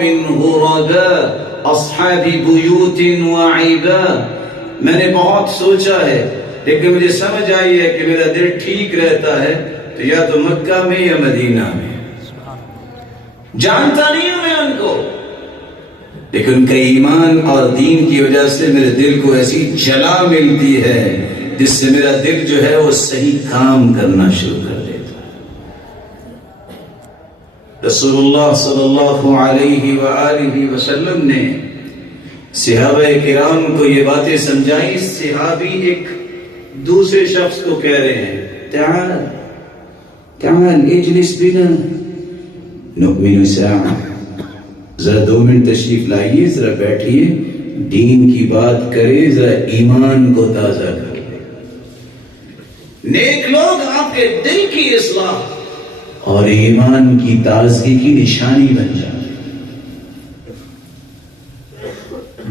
من غرباء اصحاب بیوت وعبا. میں نے بہت سوچا ہے لیکن مجھے سمجھ آئی ہے کہ میرا دل ٹھیک رہتا ہے تو یا تو مکہ میں یا مدینہ میں. جانتا نہیں ہوں میں ان کو، لیکن ان کا ایمان اور دین کی وجہ سے میرے دل کو ایسی جلا ملتی ہے جس سے میرا دل جو ہے وہ صحیح کام کرنا شروع کر دیتا ہے. رسول اللہ صلی اللہ علیہ وآلہ وسلم نے صحابہ کرام کو یہ باتیں سمجھائی. صحابی ایک دوسرے شخص کو کہہ رہے ہیں تعال تعال اجلس بنا نؤمن ساعة، ذرا 2 منٹ تشریف لائیے، ذرا بیٹھیے، دین کی بات کرے، ذرا ایمان کو تازہ کر لے. نیک لوگ آپ کے دل کی اصلاح اور ایمان کی تازگی کی نشانی بن جائے.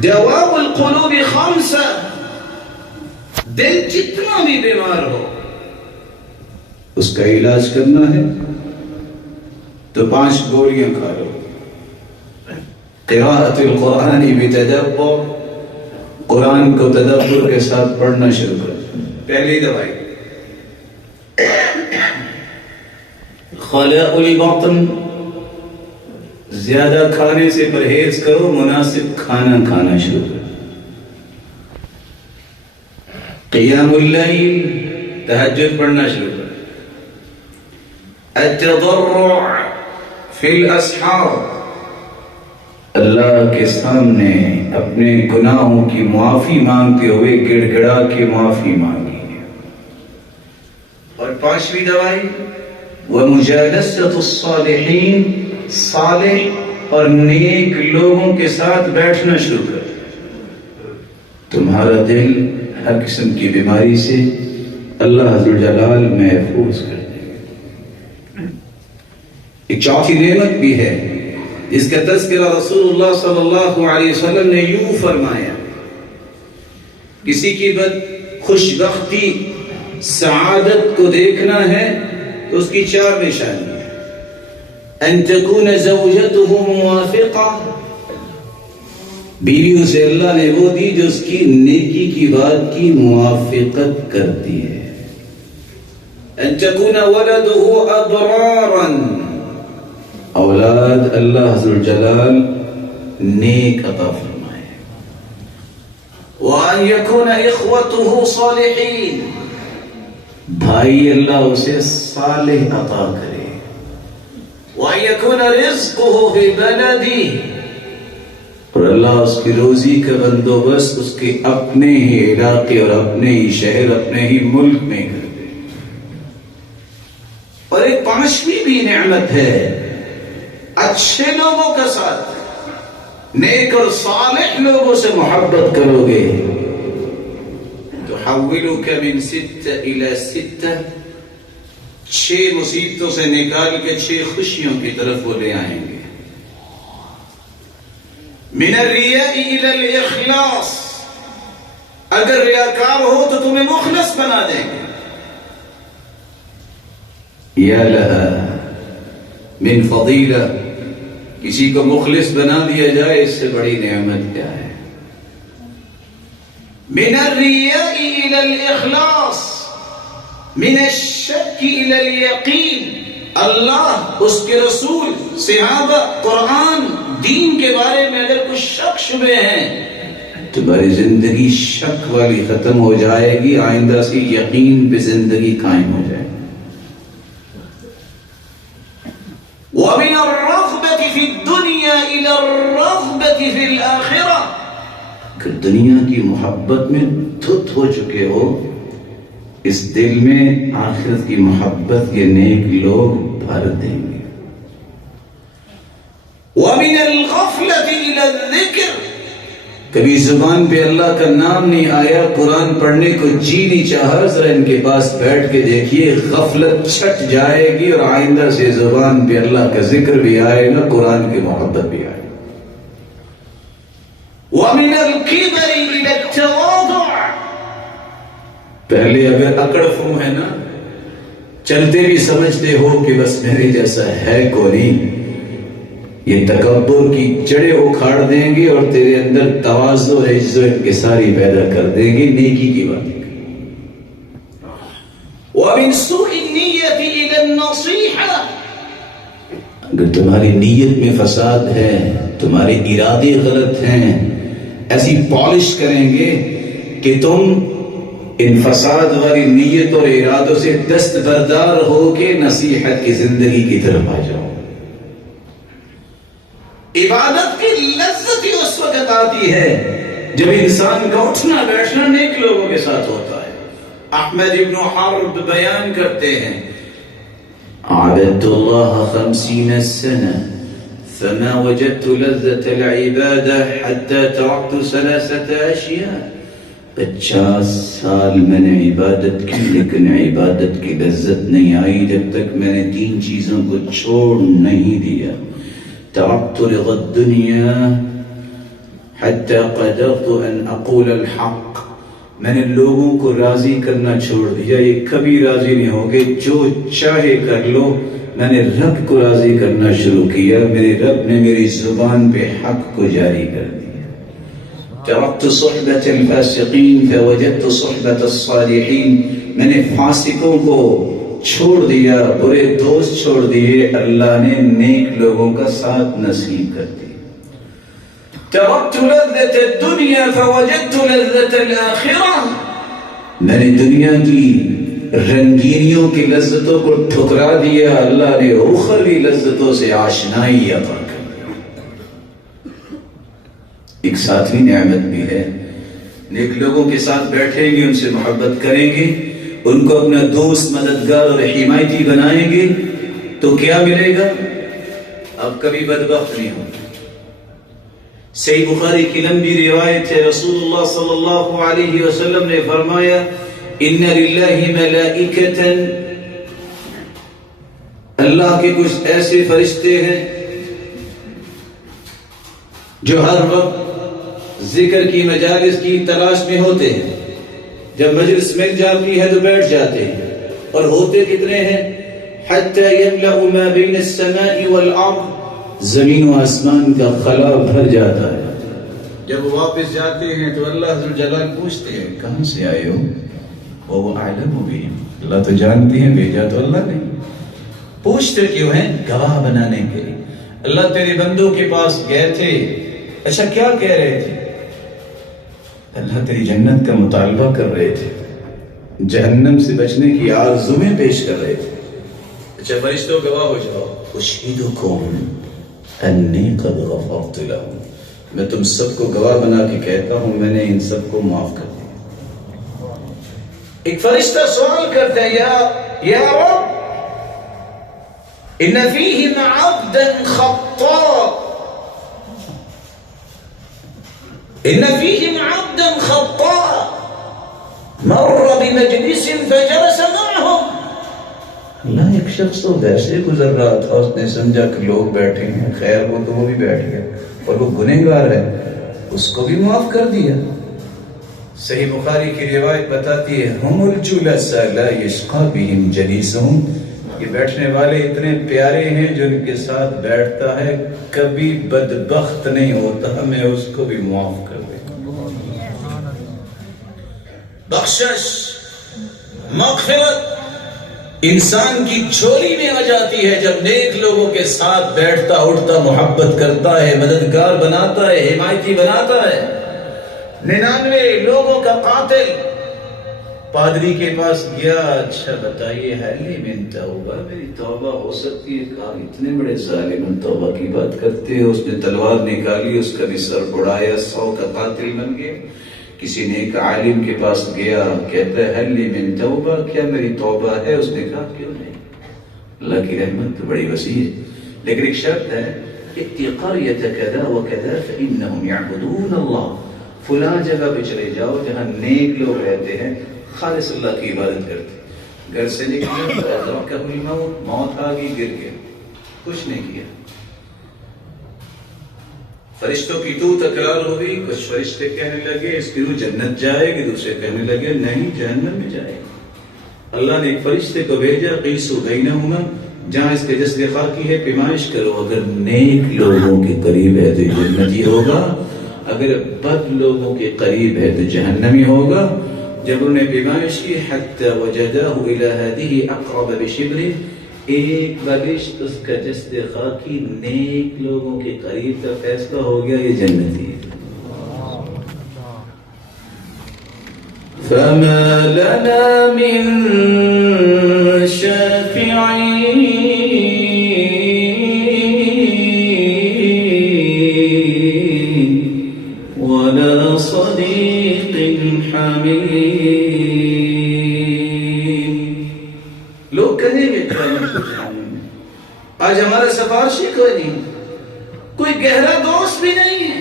دواء القلوب 5، دل جتنا بھی بیمار ہو اس کا علاج کرنا ہے تو 5 گولیاں کھا لو. قراءت القرآن بتدبر، قرآن کو تدبر کے ساتھ پڑھنا شروع کرو. پہلی دوائی. خلاء البطن، زیادہ کھانے سے پرہیز کرو، مناسب کھانا کھانا شروع کرو. قیام اللیل، تہجد پڑھنا شروع کرو. التضرع فی الاسحار، اللہ کے سامنے اپنے گناہوں کی معافی مانگتے ہوئے گڑ گڑا کے معافی مانگی. اور 5ویں دوائی وَمُجَالَسَةُ الصَّالِحِينَ، صالح اور نیک لوگوں کے ساتھ بیٹھنا شروع کر. تمہارا دل ہر قسم کی بیماری سے اللہ عز و جلال محفوظ کر دے گا. ایک 4تھی نعمت بھی ہے جس کا تذکرہ رسول اللہ صلی اللہ علیہ وسلم نے یوں فرمایا، کسی کی خوش بختی سعادت کو دیکھنا ہے تو اس کی 4 نشانی ہیں. ان تکون زوجته موافقہ، بیوی اسے اللہ نے وہ دی جو اس کی نیکی کی بات کی موافقت کرتی ہے. ان تکون ولده ابرارا، اولاد اللہ عز و جلال نیک عطا فرمائے. وان یکون اخوته صالحین، بھائی اللہ اسے صالح عطا کرے. وان یکون رزقه فی بلدی، اور اللہ اس کی روزی کا بندوبست اس کے اپنے ہی علاقے اور اپنے ہی شہر، اپنے ہی ملک میں کر دے. اور ایک 5ویں بھی نعمت ہے، اچھے لوگوں کا ساتھ، نیک اور صالح لوگوں سے محبت کرو گے تو تحولک من 6 الى 6، 6 مصیبتوں سے نکال کے 6 خوشیوں کی طرف وہ لے آئیں گے. من الریاء الى الاخلاص، اگر ریاکار ہو تو تمہیں مخلص بنا دیں گے. یا لها من فضیلہ، کسی کو مخلص بنا دیا جائے اس سے بڑی نعمت کیا ہے. من الریاء الى الاخلاص، من الشک الى الیقین، اللہ، اس کے رسول، صحابہ، قرآن، دین کے بارے میں اگر کچھ شک شبے ہیں تمہاری زندگی شک والی ختم ہو جائے گی، آئندہ سے یقین پہ زندگی قائم ہو جائے گی. وَمِنَ الرَّغْبَةِ فِي الدُّنْيَا إِلَى الرَّغْبَةِ فِي الْآخِرَةِ، اگر دنیا کی محبت میں دھت ہو چکے ہو، اس دل میں آخرت کی محبت کے نیک لوگ بھر دیں گے. وَمِنَ الْغَفْلَةِ إِلَى الذِّكْرِ، کبھی زبان پہ اللہ کا نام نہیں آیا، قرآن پڑھنے کو جی نہیں چاہا، ذرا ان کے پاس بیٹھ کے دیکھیے، غفلت چھٹ جائے گی اور آئندہ سے زبان پہ اللہ کا ذکر بھی آئے گا، قرآن کی محبت بھی آئے گی. وَمِنَ الْكِبْرِ إِلَى التَّوَاضُعِ، پہلے اگر اکڑ فو ہے نا، چلتے بھی سمجھتے ہو کہ بس میرے جیسا ہے کو نہیں، یہ تکبر کی جڑیں اکھاڑ دیں گے اور تیرے اندر تواضع اور عزت و انکساری پیدا کر دیں گے. نیکی کی باتیں کریں. وَمِن سُوءِ النِّيَّةِ إِلَى النَّصِيحَةِ، اگر تمہاری نیت میں فساد ہے، تمہارے ارادے غلط ہیں، ایسی پالش کریں گے کہ تم ان فساد والی نیت اور ارادوں سے دستبردار ہو کے نصیحت کی زندگی کی طرف آ جاؤ. عبادت کی لذت ہی اس وقت آتی ہے جب انسان کا اٹھنا بیٹھنا نیک لوگوں کے ساتھ ہوتا ہے. احمد ابن حرب بیان کرتے ہیں عبدت اللہ 50 سنة فما وجدت لذة العبادة حتى تركت 3 أشياء. 50 سال میں نے عبادت کی لیکن عبادت کی لذت نہیں آئی جب تک میں نے 3 چیزوں کو چھوڑ نہیں دیا. تركت رضا الدنيا حتى قدرت أن أقول الحق، میں نے لوگوں کو راضی کرنا چھوڑ دیا. یہ کبھی راضی نہیں ہوگے، جو چاہے کر لو. میں نے رب کو راضی کرنا شروع کیا، میرے رب نے میری زبان پہ حق کو جاری کر دیا. تركت صحبة الفاسقين فوجدت صحبة الصالحين، میں نے فاسقوں کو چھوڑ دیا، برے دوست چھوڑ دیے، اللہ نے نیک لوگوں کا ساتھ نصیب کر دیا. تركت لذة الدنيا فوجدت لذة الآخرة، میں نے دنیا کی رنگینیوں کی لذتوں کو ٹھکرا دیا، اللہ نے اخروی لذتوں سے آشنائی عطا کر دی. ایک ساتویں نعمت بھی ہے، نیک لوگوں کے ساتھ بیٹھیں گے، ان سے محبت کریں گے، ان کو اپنا دوست مددگار اور حمایتی بنائیں گے تو کیا ملے گا؟ اب کبھی بدبخت نہیں ہوگا. صحیح بخاری کی لمبی روایت ہے، رسول اللہ صلی اللہ علیہ وسلم نے فرمایا ان للہ ملائکۃ، اللہ کے کچھ ایسے فرشتے ہیں جو ہر وقت ذکر کی مجالس کی تلاش میں ہوتے ہیں. جب مجلس مل جاتی ہے تو بیٹھ جاتے ہیں، اور ہوتے کتنے ہیں؟ حتی یملأ ما بین السماء والارض، زمین و آسمان کا خلا بھر جاتا ہے. جب وہ واپس جاتے ہیں تو اللہ ذوالجلال پوچھتے ہیں کہاں سے آئے ہو؟ وہ اعلم بہم، اللہ تو جانتے ہیں، بھیجا تو اللہ نے. پوچھتے کیوں ہیں؟ گواہ بنانے کے لیے. اللہ تیرے بندوں کے پاس گئے تھے، اچھا کیا کہہ رہے تھے؟ اللہ تیری جنت کا مطالبہ کر رہے تھے، جہنم سے بچنے کی آرزویں پیش کر رہے تھے. اچھا فرشتوں گواہ ہو جاؤ. اشہدکم انی قد غفرت لہم، میں تم سب کو گواہ بنا کے کہتا ہوں میں نے ان سب کو معاف کر دیا. ایک فرشتہ سوال کرتے ہیں یا رب ان فیہم عبدا خطاء، ان فیہم عبدا خطاء مر بمجلس فجلس معهم. اللہ ایک شخص تو ویسے گزر رہا تھا، اس نے سمجھا کہ لوگ بیٹھے ہیں، خیر وہ تو وہ بھی بیٹھ گیا، اور وہ گنہگار ہے، اس کو بھی معاف کر دیا. صحیح بخاری کی روایت بتاتی ہے ہم الجلساء لا یشقی بہم جلیسہم، یہ بیٹھنے والے اتنے پیارے ہیں جو ان کے ساتھ بیٹھتا ہے کبھی بدبخت نہیں ہوتا، میں اس کو بھی معاف کر دے. بخشش، مغفرت انسان کی جھولی میں آ جاتی ہے جب نیک لوگوں کے ساتھ بیٹھتا اٹھتا، محبت کرتا ہے، مددگار بناتا ہے، حمایتی بناتا ہے. 99 لوگوں کا قاتل پادری کے پاس گیا، اچھا بتائیے حلی من توبہ، میری توبہ ہو سکتی ہے؟ کہا اتنے بڑے ظالم توبہ کی بات کرتے ہیں. اس نے تلوار نکالی، اس کا بھی سر اڑایا، 100 کا قاتل بن گیا. کسی نیک عالم کے پاس گیا، کہتا ہے حلی من توبہ، کیا میری توبہ ہے؟ اس نے کہا کیوں نہیں، اللہ کی رحمت تو بڑی وسیع ہے، لیکن ایک شرط ہے اتی قریۃ کذا وکذا فانہم یعبدون اللہ، فلاں جگہ پہ چلے جاؤ جہاں نیک لوگ رہتے ہیں، خالص اللہ کی عبادت کرتے ہیں. گھر سے نکلے فادرکہ الموت، موت آ گئی، گر گیا، کچھ نہیں کیا. فرشتوں کی تو تکرار ہوئی، کچھ فرشتے کہنے لگے اس کی روح جنت جائے گی، دوسرے کہنے لگے نہیں جہنم میں جائے گی. اللہ نے ایک فرشتے کو بھیجا، قیسوا بینہما، جہاں اس کے جسد خاکی ہے پیمائش کرو، اگر نیک لوگوں کے قریب ہے تو جنتی ہوگا، اگر بد لوگوں کے قریب ہے تو جہنمی ہوگا۔ جب انہوں نے پیمائش کی حتی وجدہ الی ہذہ اقرب بشبر، ایک بالش اس کا جسد خاکی نیک لوگوں کے قریب کا فیصلہ ہو گیا یہ جنتی ہے۔ فما لنا من شافعین ولا صدیق حمیم۔ لوگ کہیں گے آج ہمارا سفارشی کوئی نہیں، کوئی گہرا دوست بھی نہیں ہے،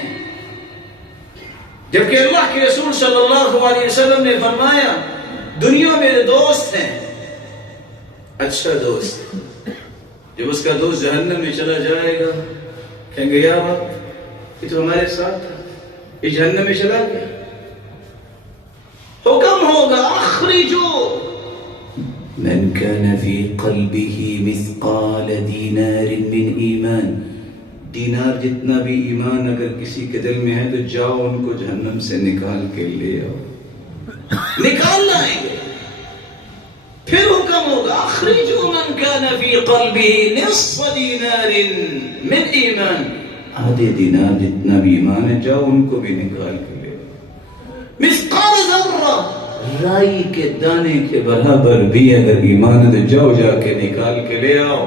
جبکہ اللہ کے رسول صلی اللہ علیہ وسلم نے فرمایا دنیا میرے دوست ہیں، اچھا دوست۔ جب اس کا دوست جہنم میں چلا جائے گا کہیں گے یا رب یہ تو ہمارے ساتھ تھا، یہ جہنم میں چلا گیا۔ حکم ہوگا اخرجو من كان في قلبه مثقال دینار من ایمان، دینار جتنا بھی ایمان اگر کسی کے دل میں ہے تو جاؤ ان کو جہنم سے نکال کے لے آؤ، نکال لائیں گے۔ پھر حکم ہوگا اخرجوا من كان في قلبه نصف دینار من ایمان، آدھے دینار جتنا بھی ایمان ہے جاؤ ان کو بھی نکال کے لے آؤ۔ مثقال ذرہ، رائی کے دانے کے برابر بھی اگر ایمان ہے تو جاؤ جا کے نکال کے لے آؤ۔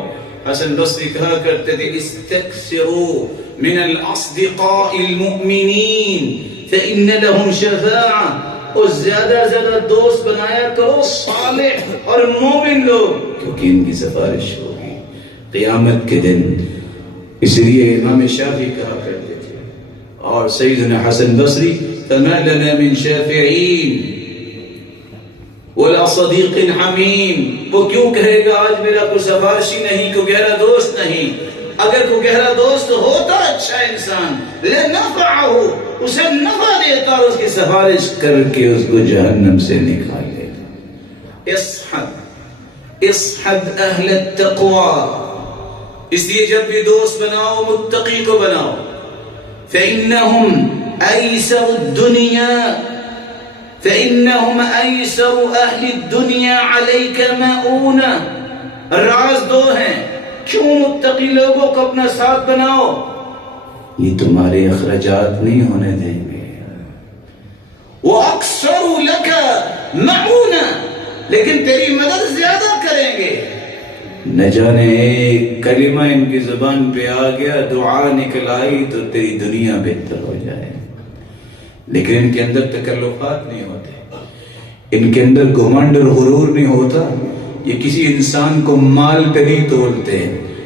حسن بصری کہا کرتے تھے استکثروا من الاصدقاء المؤمنین فإن لهم شفاعة، اور زیادہ زیادہ دوست بنایا کرو صالح اور مومن لوگ، کیونکہ ان کی سفارش ہوگی قیامت کے دن۔ اس لیے امام شافعی کہا کرتے تھے اور سیدنا حسن بصری فما لنا من شافعین ولا صدیق حمیم، وہ کیوں کہے گا آج میرا کوئی سفارشی نہیں، کوئی گہرا دوست نہیں؟ اگر کوئی گہرا دوست ہوتا اچھا انسان لنفعہ، اسے نفع دیتا اور اس کی سفارش کر کے اس کو جہنم سے نکال لیتا۔ اصحب اہل التقوی، اس لیے جب بھی دوست بناؤ متقی کو بناؤ۔ فإنهم أيسر الدنيا، فإنهم أيسر أهل الدنيا عليك مؤونة۔ راز دو ہیں کیوں متقی لوگوں کو اپنا ساتھ بناؤ، یہ تمہارے اخراجات نہیں ہونے دیں گے۔ وَأَكْثَرُ لَكَ مَعُونَ، لیکن تیری مدد زیادہ کریں گے۔ نہ جانے ایک کلمہ ان کی زبان پہ آ گیا، دعا نکل آئی تو تیری دنیا بہتر ہو جائے، لیکن ان کے اندر تکلفات نہیں ہوتے، ان کے اندر گھمنڈ اور غرور نہیں ہوتا، یہ کسی انسان کو مال پہ نہیں تولتے،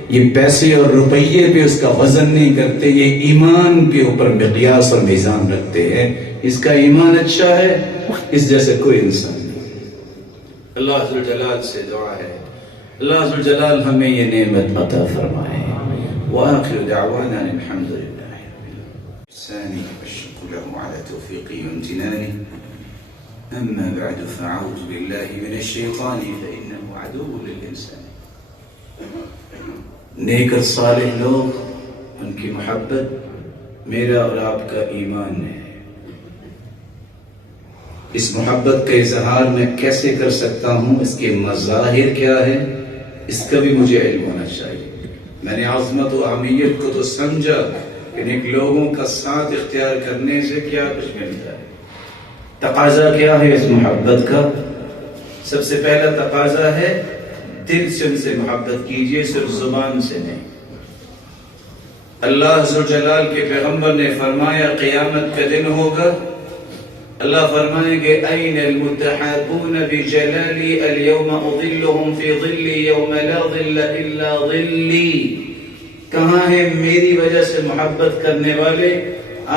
یہ پیسے اور روپیے پہ اس کا وزن نہیں کرتے، یہ ایمان پہ اوپر مقیاس اور میزان رکھتے ہیں۔ اس کا ایمان اچھا ہے، اس جیسے کوئی انسان نہیں۔ اللہ ذوالجلال سے دعا ہے اللہ ذوالجلال ہمیں یہ نعمت عطا فرمائے۔ وآخر دعوانا الحمد للہ ثاني الشكر له على توفيقه وامتنانه، أما بعد فأعوذ بالله من الشيطان فإنه عدو للإنسان۔ نیک اور صالح لوگ، ان کی محبت میرا اور آپ کا ایمان ہے۔ اس محبت کا اظہار میں کیسے کر سکتا ہوں، اس کے مظاہر کیا ہے، اس کا بھی مجھے علم ہونا چاہیے۔ میں نے عظمت و اہمیت کو تو سمجھا کہ نیک لوگوں کا ساتھ اختیار کرنے سے کیا کچھ ملتا ہے۔ تقاضا کیا ہے اس محبت کا؟ سب سے پہلا تقاضا ہے دل سے ان سے محبت کیجئے، صرف زبان سے نہیں۔ اللہ ذوالجلال کے پیغمبر نے فرمایا قیامت کا دن ہوگا، اللہ فرمائیں گے این المتحابون بجلالی اليوم اظلهم فی ظلی یوم لا ظل الا ظلی، کہاں ہیں میری وجہ سے محبت کرنے والے؟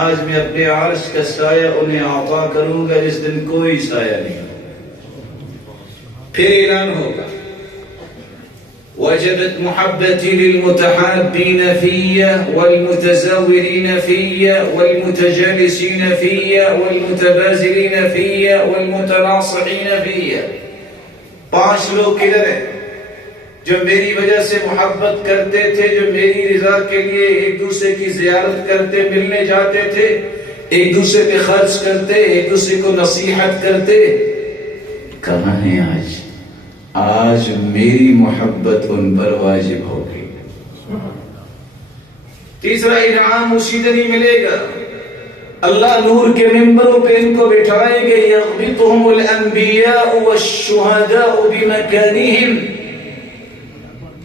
آج میں اپنے عرش کا سایہ انہیں عطا کروں گا جس دن کوئی سایہ نہیں ہوگا۔ پھر اعلان ہوگا وجبت محبتي للمتحابين فيا والمتزاورين فيا والمتجالسين فيا والمتبازلين فيا والمتناصحين فيا۔ 5 لوگ کدھر ہیں؟ جو میری وجہ سے محبت کرتے تھے، جو میری رضا کے لیے ایک دوسرے کی زیارت کرتے، ملنے جاتے تھے، ایک دوسرے پہ خرچ کرتے، ایک دوسرے کو نصیحت کرتے، کہاں ہیں آج؟ آج میری محبت ان پر واجب ہو گئی۔ تیسرا انعام اسی دن ہی ملے گا، اللہ نور کے ممبروں پہ ان کو بٹھائیں گے، یغبطہم الانبیاء والشہداء بمکانہم۔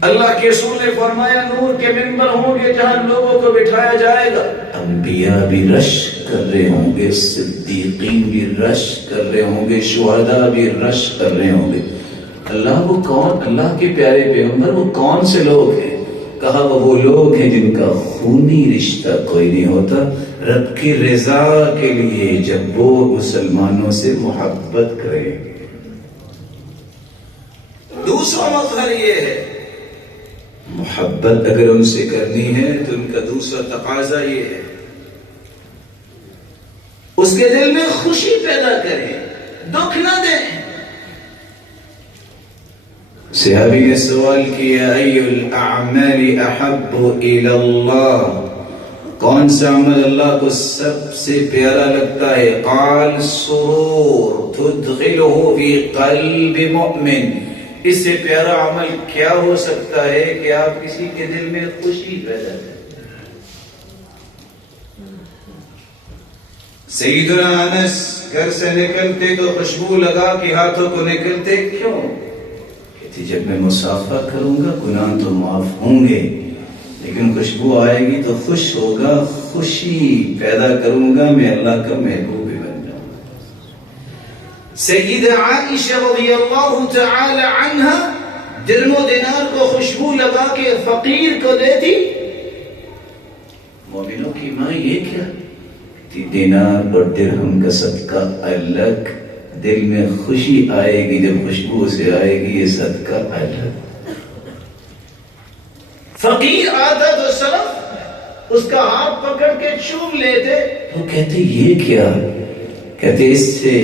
اللہ کے رسول نے فرمایا نور کے ممبر ہوں گے جہاں لوگوں کو بٹھایا جائے گا، انبیاء بھی رش کر رہے ہوں گے، صدیقین بھی رش کر رہے ہوں گے، شہداء بھی رش کر رہے ہوں گے۔ اللہ وہ کون؟ اللہ کے پیارے پیغمبر وہ کون سے لوگ ہیں؟ کہا وہ لوگ ہیں جن کا خونی رشتہ کوئی نہیں ہوتا، رب کی رضا کے لیے جب وہ مسلمانوں سے محبت کریں گے۔ دوسرا مظہر یہ ہے، محبت اگر ان سے کرنی ہے تو ان کا دوسرا تقاضا یہ ہے، اس کے دل میں خوشی پیدا کریں، دکھ نہ دیں۔ صحابی نے سوال کیا، ای الاعمال احب الی اللہ، کون سا عمل اللہ کو سب سے پیارا لگتا ہے؟ قال سرور تدخلہ فی قلب مؤمن، اس سے پیارا عمل کیا ہو سکتا ہے کہ آپ کسی کے دل میں خوشی پیدا کریں۔ سیدنا انس گھر سے نکلتے تو خوشبو لگا کے ہاتھوں کو نکلتے، کیوں؟ کہتے جب میں مصافحہ کروں گا گناہ تو معاف ہوں گے، لیکن خوشبو آئے گی تو خوش ہوگا، خوشی پیدا کروں گا، میں اللہ کا محبوب بن جاؤں گا۔ سیدہ عائشہ رضی اللہ تعالی عنہا درم و دینار کو خوشبو لگا کے فقیر کو دیتی۔ مومنوں کی ماں یہ کیا؟ دینار اور درہم کا صدقہ الگ، دل میں خوشی آئے گی جب خوشبو سے آئے گی، یہ صدقہ الگ۔ فقیر آتا تو سلف اس کا ہاتھ پکڑ کے چوم لیتے، وہ کہتے یہ کیا؟ کہتے اس سے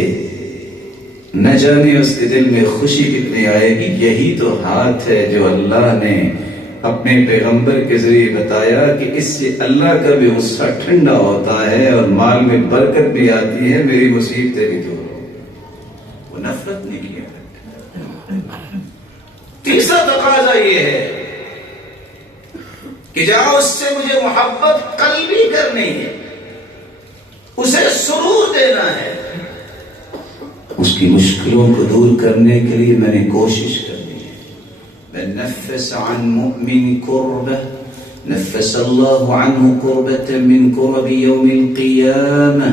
نہ جانے اس کے دل میں خوشی کتنی آئے گی، یہی تو ہاتھ ہے جو اللہ نے اپنے پیغمبر کے ذریعے بتایا کہ اس سے اللہ کا بھی غصہ ٹھنڈا ہوتا ہے اور مال میں برکت بھی آتی ہے، میری مصیبتیں بھی دور ہو۔ وہ نفرت نہیں کیا۔ تیسرا تقاضا یہ ہے کہ جاؤ اس سے مجھے محبت قلبی کرنی ہے، اسے سرور دینا ہے، اس کی مشکلوں کو دور کرنے کے لیے میں نے کوشش کرنی ہے۔ من نفس عن مؤمن كربة نفس الله عنه كربة من كرب يوم القيامة،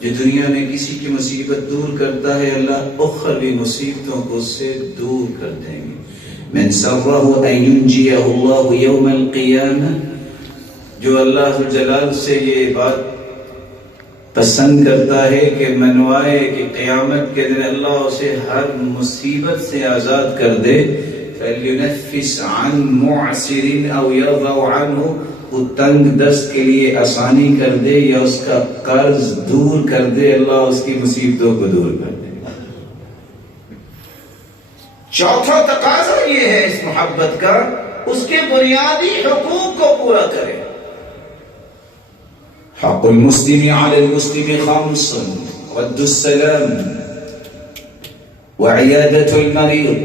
جو دنیا میں کسی کی مصیبت دور کرتا ہے اللہ اخروی مصیبتوں کو اس سے دور کر دیں گے۔ من سره ان ينجيه الله يوم القيامة، جو اللہ جلال سے یہ بات پسند کرتا ہے کہ منوائے کہ قیامت کے دن اللہ اسے ہر مصیبت سے آزاد کر دے، فَلْيُنَفِّسْ عَنْ مُعْسِرٍ أَوْ يَرْضَوْ عَنْهُ، وہ تنگ دست کے لیے آسانی کر دے یا اس کا قرض دور کر دے، اللہ اس کی مصیبتوں کو دور کر دے۔ چوتھا تقاضا یہ ہے اس محبت کا، اس کے بنیادی حقوق کو پورا کرے۔ حق المسلم على المسلم خمس، رد السلام وعيادة المريض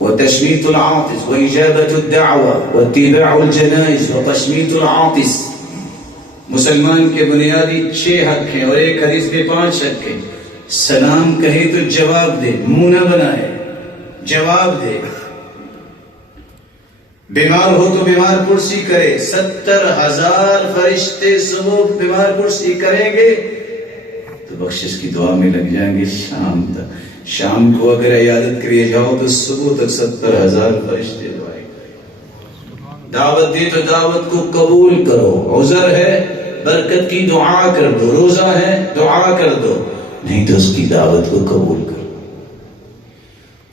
وتشميت العاطس وإجابة الدعوة واتباع الجنائز وتشميت العاطس۔ مسلمان کے بنیادی 6 حق ہیں اور ایک حدیث میں 5 حق ہیں۔ سلام کہے تو جواب دے، منہ نہ بنائے، جواب دے۔ بیمار ہو تو بیمار پرسی کرے، 70,000 فرشتے صبح بیمار پرسی کریں گے تو بخشش کی دعا میں لگ جائیں گے شام تک۔ شام کو اگر عیادت کریے جاؤ تو صبح تک 70,000 فرشتے دعائیں کریں۔ دعوت دی تو دعوت کو قبول کرو، عذر ہے برکت کی دعا کر دو، روزہ ہے دعا کر دو، نہیں تو اس کی دعوت کو قبول کرو۔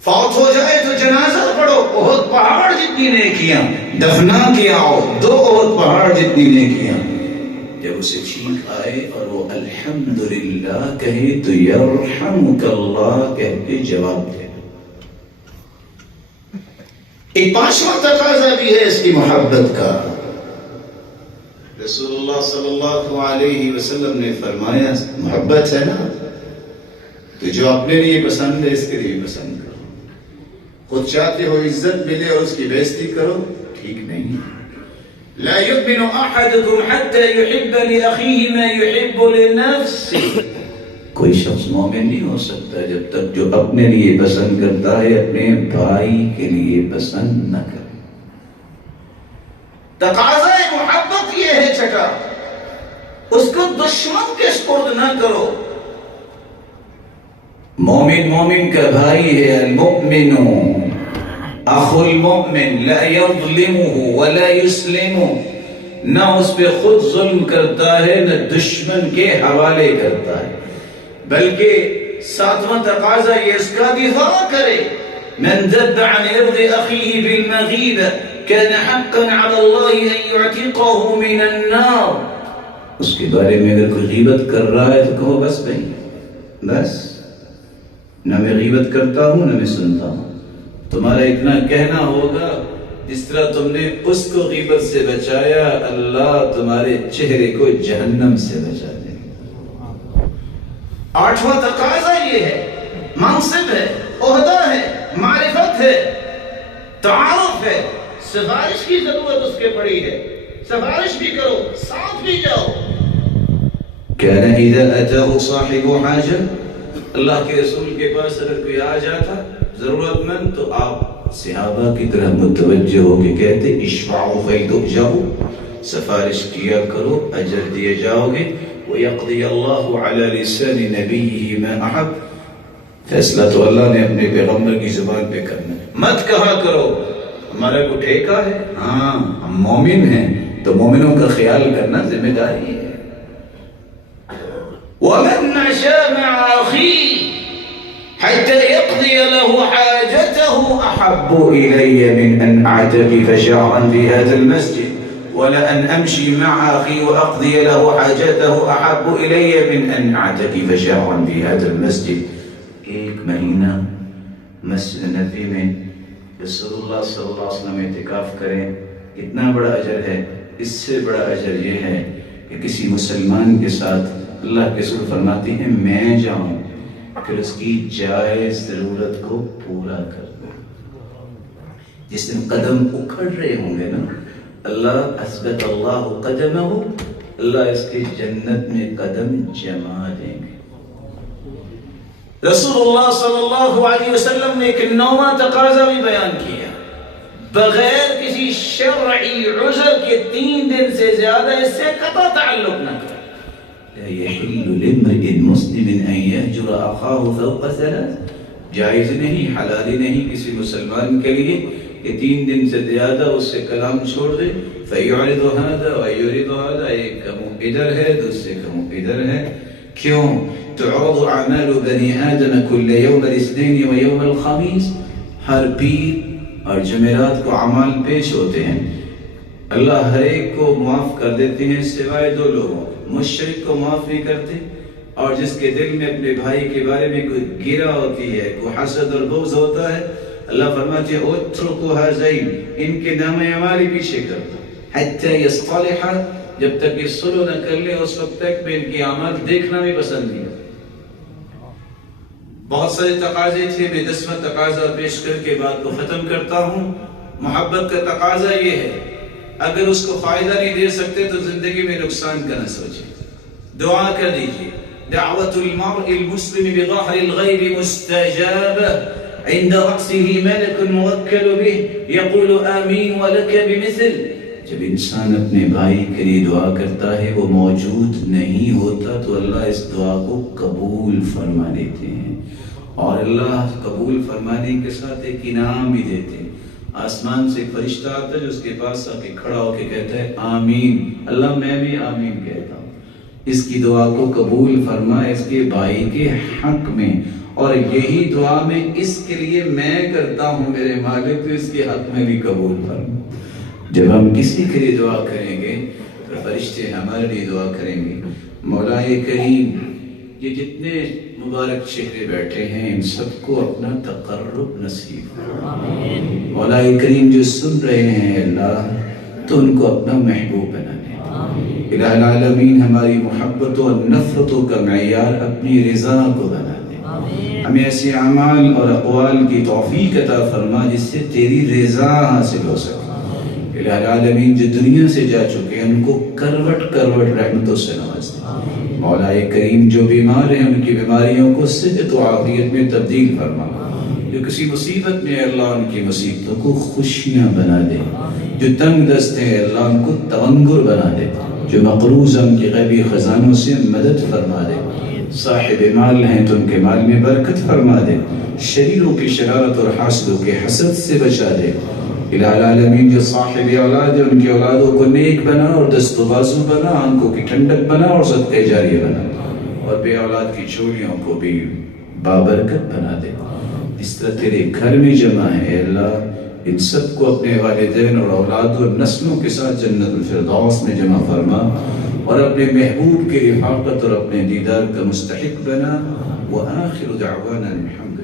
فوت ہو جائے تو جنازہ پڑھو، بہت پہاڑ جتنی نیکیاں، دفنا کے آؤ 2 بہت پہاڑ جتنی نیکیاں۔ جب اسے چھینک آئے اور وہ الحمدللہ کہے تو یرحمک اللہ کہہ کے جواب دے۔ ایک پانچواں تقاضا بھی ہے اس کی محبت کا. رسول اللہ صلی اللہ علیہ وسلم نے فرمایا محبت ہے نا تو جو اپنے لیے پسند ہے اس کے لیے پسند کرو. خود چاہتے ہو عزت ملے اور اس کی بےزتی کرو، ٹھیک نہیں. لا يؤمن احدكم حتى يحب لاخيه ما يحب لنفسه. کوئی شخص مومن نہیں ہو سکتا جب تک جو اپنے لیے پسند کرتا ہے اپنے بھائی کے لیے پسند نہ کرے. تقاضا محبت یہ ہے چھٹا، اس کو دشمن کے سپرد نہ کرو. مومن مومن کا بھائی ہے. المؤمن اخو المؤمن لا يظلمه ولا يسلمه. نہ اس پہ خود ظلم کرتا ہے نہ دشمن کے حوالے کرتا ہے، بلکہ ساتواں تقاضا یہ اس کا دفاع کرے. من ذب عن ارض اخیه بالمغیبة كان حقا على الله ان يعتقه من النار. اس کے بارے میں اگر کوئی غیبت کر رہا ہے تو کہو بس بھائی بس، نہ میں غیبت کرتا ہوں نہ میں سنتا ہوں. تمہارا اتنا کہنا ہوگا جس طرح تم نے اس کو غیبت سے بچایا اللہ تمہارے چہرے کو جہنم سے بچا دے. آٹھواں تقاضا یہ ہے، منصب ہے، عہدہ ہے، معرفت ہے، تعارف ہے. سفارش کی ضرورت اس کے پڑی ہے، سفارش بھی کرو، ساتھ بھی جاؤ. كان اذا اتاه صاحب حاجہ، اللہ کے رسول کے پاس اگر کوئی آ جاتا ضرورت مند تو آپ صحابہ کی طرح متوجہ ہو کے کہتے اشفعوا فیتؤجروا، سفارش کیا کرو اجر دیے جاؤ گے. وَيَقْضِيَ اللَّهُ عَلَى لِسَانِ نَبِيِّهِ مَا أَحَبَّ، فیصلہ تو اللہ نے اپنے پیغمبر کی زبان پہ کرنا. مت کہا کرو ہمارا کو ٹھیکہ ہے، ہاں ہم مومن ہیں تو مومنوں کا خیال کرنا ذمہ داری ہے. وَمَن مَشَى مَعَ أَخِيهِ حَتَّى يَقْضِيَ لَهُ حَاجَتَهُ أَحَبُّ إِلَيَّ مِنْ أَنْ أَعْتَكِفَ شَهْرًا فِي هَذَا الْمَسْجِدِ وَلَأَنْ أَمْشِي مَعَ أَخِي وَأَقْضِيَ لَهُ حَاجَتَهُ أَحَبُّ إِلَيَّ مِنْ أَنْ أَعْتَكِفَ شَهْرًا فِي هَذَا الْمَسْجِدِ. ایک مہینہ مسجد نبوی میں رسول اللہ صلی اللہ علیہ وسلم اعتکاف کریں، کتنا بڑا اجر ہے. اس سے بڑا اجر یہ ہے کہ کسی مسلمان کے ساتھ اللہ کے رسول فرماتے ہیں میں جاؤں پھر اس کی جائز ضرورت کو پورا کر دوں. جس دن قدم اکھڑ رہے ہوں گے نا، اللہ اثبت اللہ قدمہ، اللہ اس کی جنت میں قدم جما دیں گے. رسول اللہ صلی اللہ علیہ وسلم نے ایک نواں تقاضا بھی بیان کیا، بغیر کسی شرعی عذر کے 3 دن سے زیادہ اس سے قطع تعلق نہ کرے. لا يحل لامرئ مسلم ان يهجر اخاه فوق 3. جائز نہیں، حلال نہیں کسی مسلمان کے لیے کہ 3 دن سے زیادہ اس سے کلام چھوڑ دے. فیعرض هذا ویعرض هذا، ایک کمو ادھر ہے دوسرے کمو ادھر ہے. کیوں؟ تعرض اعمال بنی آدم كل يوم الاثنين ويوم الخميس. ہر پیر اور جمعرات کو اعمال پیش ہوتے ہیں، اللہ ہر ایک کو معاف کر دیتے ہیں سوائے 2 لوگوں. مشرک کو معاف نہیں کرتے، اور جس کے دل میں اپنے بھائی کے بارے میں کوئی گرہ ہوتی ہے، کوئی حسد اور بغض ہوتا ہے، اللہ فرماتے ہیں اترکوا هذین، ان کے نام اعمال پیچھے کر دو حتی یصطلحا، جب تک یہ صلح نہ کر لے اس وقت تک میں ان کی اعمال دیکھنا بھی پسند نہیں. بہت سارے تقاضے تھے، میں 10واں تقاضا پیش کر کے بات کو ختم کرتا ہوں. محبت کا تقاضا یہ ہے، اگر اس کو فائدہ نہیں دے سکتے تو زندگی میں نقصان کا نہ سوچیں. دعا کر دیجئے دعوت المرء المسلم بظهر الغیب مستجابہ عند رأسه ملك موکل به يقول آمین ولك بمثل. جب انسان اپنے بھائی کے لیے دعا کرتا ہے وہ موجود نہیں ہوتا تو اللہ اس دعا کو قبول فرما لیتے ہیں، اور اللہ قبول فرمانے کے ساتھ ایک انعام بھی دیتے ہیں. آسمان سے ایک فرشتہ آتا ہے جو اس کے پاس آ کے کھڑا ہو کے کہتا ہے آمین. اللہ میں بھی آمین کہتا ہوں، اس کی دعا کو قبول فرما اس کے بھائی کے حق میں، اور یہی دعا میں اس کے لیے میں کرتا ہوں میرے مالک، تو اس کے حق میں بھی قبول فرما. جب ہم کسی کے لیے دعا کریں گے تو فرشتے ہمارے لیے دعا کریں گے. مولا کریم یہ جتنے مبارک چہرے بیٹھے ہیں ان سب کو اپنا تقرب نصیب فرما۔ مولا کریم جو سن رہے ہیں اللہ تو ان کو اپنا محبوب بنا دے۔ الہ العالمین ہماری محبت و نفرتوں کا معیار اپنی رضا کو بنا دے۔ ہمیں ایسے اعمال اور اقوال کی توفیق عطا فرما جس سے تیری رضا حاصل ہو سکے۔ الہ العالمین جو دنیا سے جا چکے ہیں ان کو کروٹ کروٹ رحمتوں سے نواز دے۔ مولا کریم جو بیمار ہیں ان کی بیماریوں کو صحت و عافیت میں تبدیل فرما۔ جو کسی مصیبت میں اللہ ان کی مصیبتوں کو خوشیاں بنا دے۔ جو تنگ دست ہیں اللہ ان کو تونگر بنا دے۔ جو مقروض ہیں ان کی غیبی خزانوں سے مدد فرما دے۔ صاحب مال ہیں تو ان کے مال میں برکت فرما دے۔ شریروں کی شرارت اور حاسدوں کے حسد سے بچا دے۔ الہ العالمین جو صاحب اولاد ہے ان کی اولادوں کو نیک بنا اور دست و بازو بنا، آنکھوں کی ٹھنڈک بنا اور صدقہ جاریہ بنا، اور بے اولاد کی جھولیوں کو بھی بابرکت بنا دے۔ اس طرح تیرے گھر میں جمع ہے اللہ ان سب کو اپنے والدین اور اولاد اور نسلوں کے ساتھ جنت الفردوس میں جمع فرما، اور اپنے محبوب کی رفاقت اور اپنے دیدار کا مستحق بنا۔ وآخر دعوانا الحمد